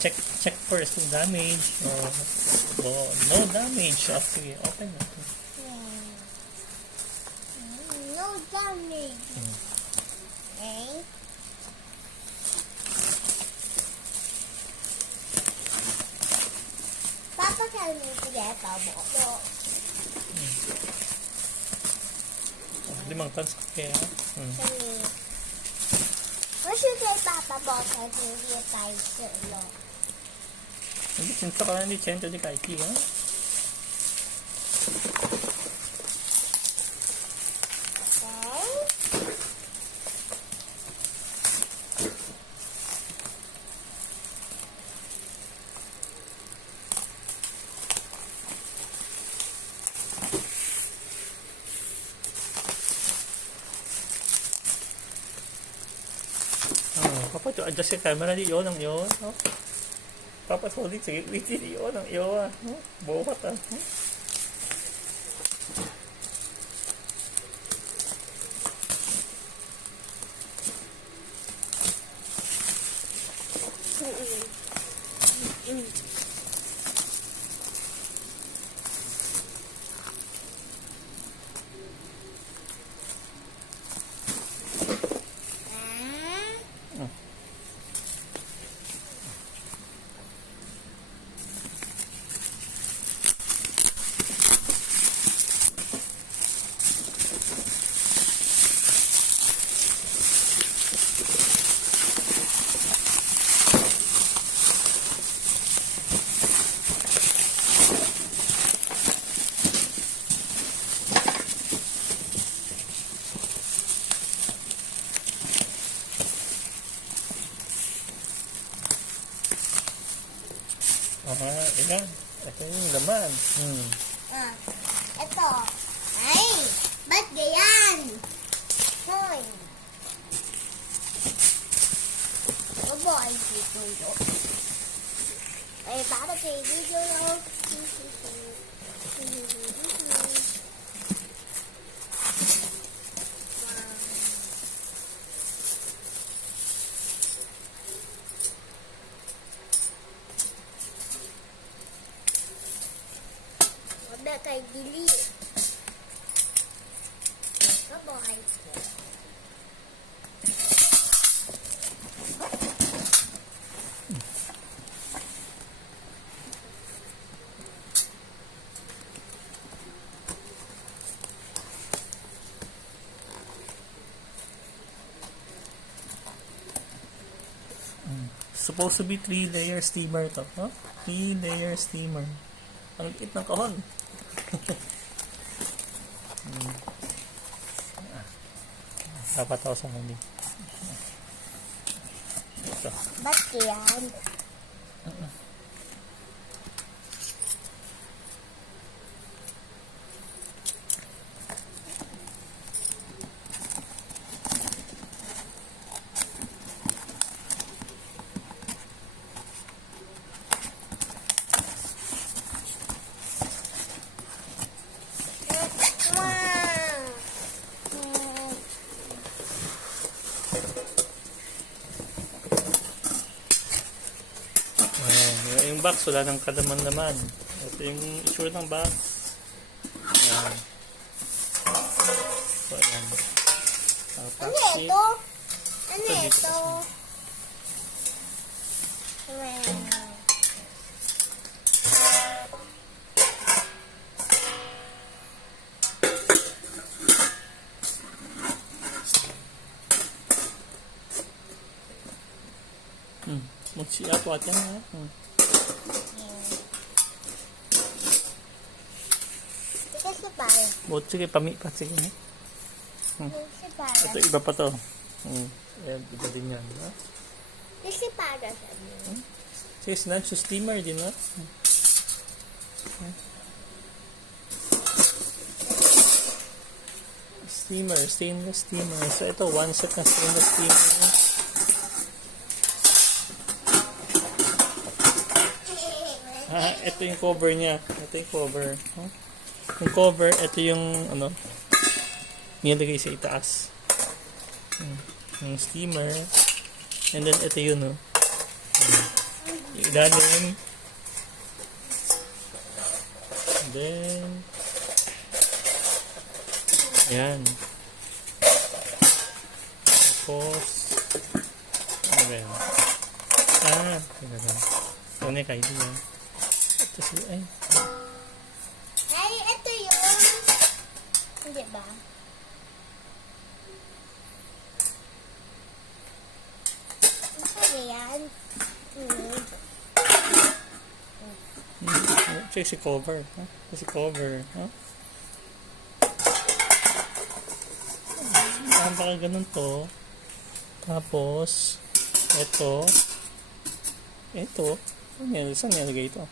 check first kung damage or no damage. So, sige, open natin. No damage. Okay. Papa, can we get a book? 5 tons kaya. What should I Papa bought a baby bicycle? Hindi, 100 ka hindi 100 di kaiti, ha? Papa, to adjust yung camera di yun ang yun. No? Papa, solid. Sige, wait, di yun ang yun. No? Buhat ah. No? Ayan. Ito yung laman. Ito. Ay, ba't ganyan? Hoy. Boy, dito yun. Ay, Papa, kay video yun. Wala kay Billy. Kaboy. Supposed to be 3-layer steamer to. Huh? 3-layer steamer. Ang liit ng kahon. Dapat ako sa huli. Ito. Ba't yan? Yung box, wala nang kalaman-laman. Ito yung issue ng box. Ayan. So, ayan. Ano ito? Ano ito? Mochi ato atin ha. Kasi pare. Mochi kay pami pa sige. Kasi pare. Ito iba pa to. Ayan, iba din yan. Ha? Kasi pare sa inyo. Sige, lunch steamer din ha. Steamer, stainless steamer. So ito, one set na stainless steamer. Ito yung cover niya. Ito yung cover. Yung cover, ito yung ano, nilagay sa itaas. Yung steamer. And then ito yun, no. ilalim. And then, ayan. Tapos, ano ba yan? Teka lang. Ano yung kaili yan? Ito si, ay. Ay, ito yun. Hindi ba? Ano yan? Ito si cover. Ha? Ito si cover. Ha? Baka ganun to. Tapos, ito. Saan nilagay ito?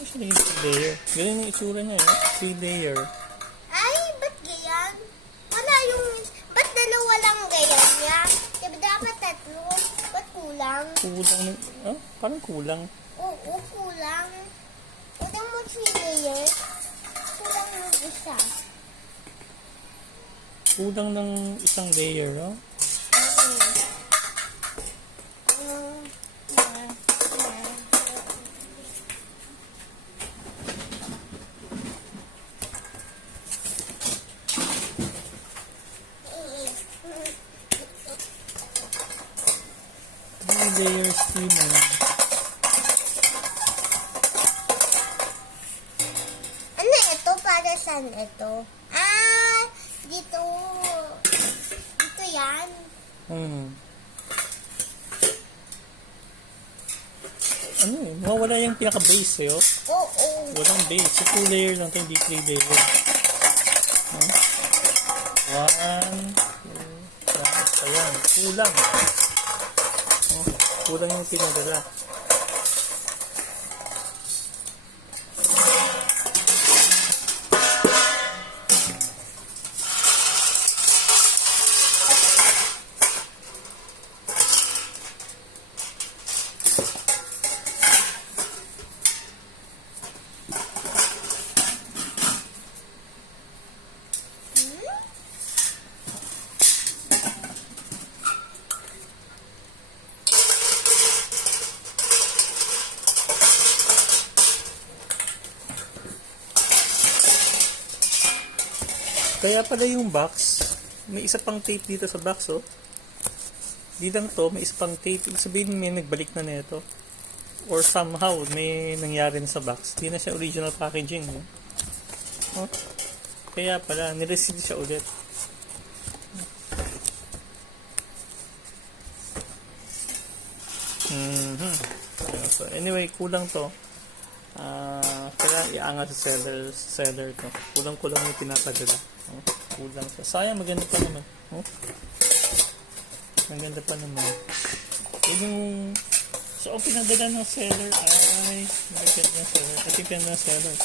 Actually, 3-layer. Ganun yung itsura niya, eh. 3-layer. Ay, ba't ganyan? Wala yung... Ba't dalawa lang ganyan niya? Diba dapat tatlo? Ba't kulang? Kulang. Parang kulang. Oo, kulang. Kulang mo 3-layer. Kulang yung isa. Kulang ng isang layer, no? Layers din na. Ano ito? Para saan ito? Ah, dito. Dito yan. Ano eh? Mawala yung pinaka-base eh, oh. Oo. Walang base. So, 2-layer lang ito, hindi 3-layer. One, two, ayan. Kulang. Kulang yung pinadala. Kaya pala yung box, may isa pang tape dito sa box, oh. Di lang to, may isa pang tape. Ibig sabihin may nagbalik na nito. Or somehow, may nangyari na sa box. Di na siya original packaging, eh. Oh. Kaya pala, nireceive siya ulit. So anyway, kulang to. Kaya iangat sa seller to. Kulang-kulang yung pinapagala. Kulang siya. Sayang, maganda pa naman. Maganda pa naman. Yung so, ang pinadala ng seller ay maganda ng seller. At yung pinadala ng seller.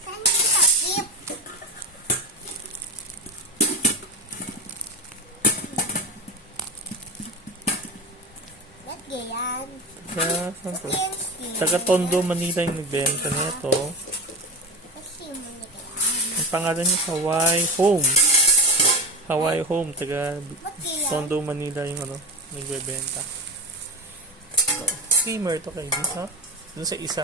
Saan yung takip? Ba't ganyan? Saan to? Yan skin. Taga Tondo, Manila yung nagbenta nito. Kasi yung mga ganyan. Ang pangalan niya Hawaii Home. Hawaii Home, taga Ba't ganyan? Tondo, Manila yung nagbebenta. So, steamer to kayo, ha? Dun sa isa.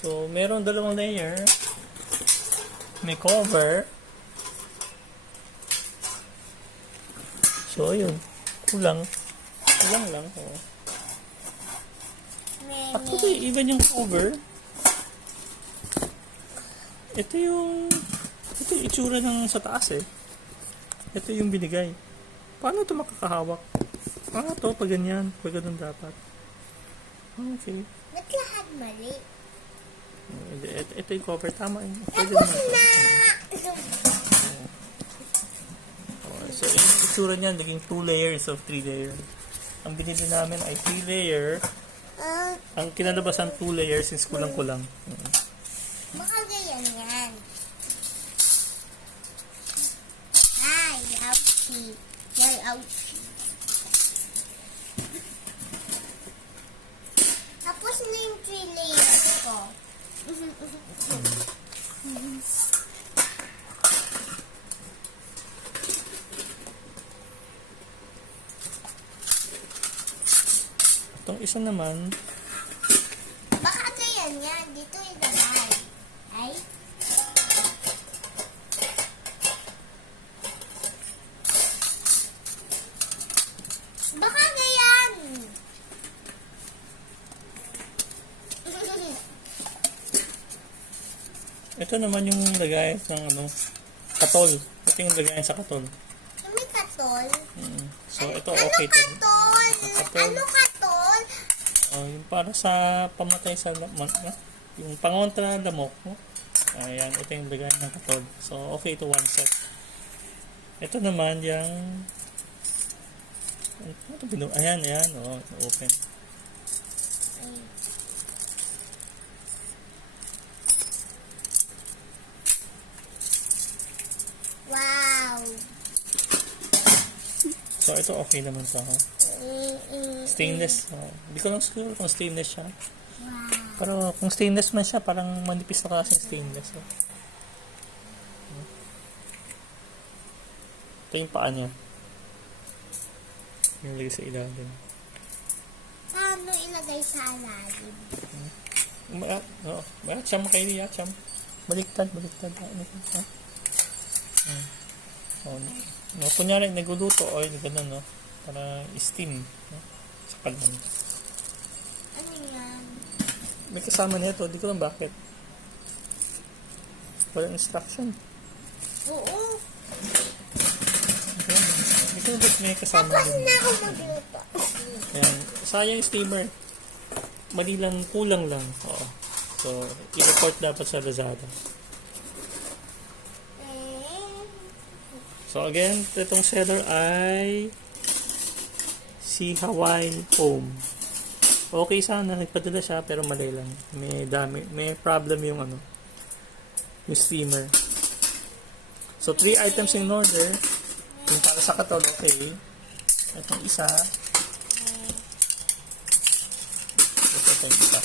So, meron dalawang layer. May cover. So, ayun. Kulang. Kulang lang. Oh. Actually, even yung cover, ito yung itsura ng sa taas eh. Ito yung binigay. Paano ito makakahawak? Ito, pag ganyan. Pag ganun dapat. Okay. Ba't lahat mali? Ito yung cover. Tama. Pwede Tapos naman. na! itsura niyan, naging 2 layers of 3 layer. Ang binili namin ay 3 layer. Ang kinalabasan 2 layers since kulang-kulang. Baka ganyan yan. Ay, ouchie. Yan, ouchie. Tapos na yung 3 layers ko. Itong isa naman, Baka ganyan yan. Dito ilagay. Ay. Baka ganyan. ito naman yung lagay ng katol. Ito yung lagay sa katol. May katol. So, ito okay to. Katol? Katol. Ano katol? Yung para sa pamatay sa yung pangontra ng lamok. Ayan, ito yung lagay ng katol. So, okay ito one set. Ito naman yung ayan, open. Wow. So, ito okay naman to. Stainless. Hindi ko lang sure kung stainless siya. Wow. Pero kung stainless man siya, parang manipis na kasing stainless. Ito yung paa niya. Yung lagay sa ilalim. Paano ilagay sa alalim? Cham kayo niya, cham. Baliktad. Ano ito? Kunyari, nagluluto, gano'n, no? Para steam, no? Sa kalan. Ano yan? May kasama nito, di ko lang bakit. Walang instruction. Oo. Di ko lang bakit may kasama Tapos din. na ako magluto. Ayan. Sayang yung steamer. Mali lang, kulang lang. Oo. So, i-report dapat sa Lazada. So, again, itong seller ay si Hawaii Home. Okay sana, nagpadala siya, pero mali lang. May problem yung yung steamer. So, 3 items in order. Yung para sa katol, okay. Itong isa. Ito yung isa.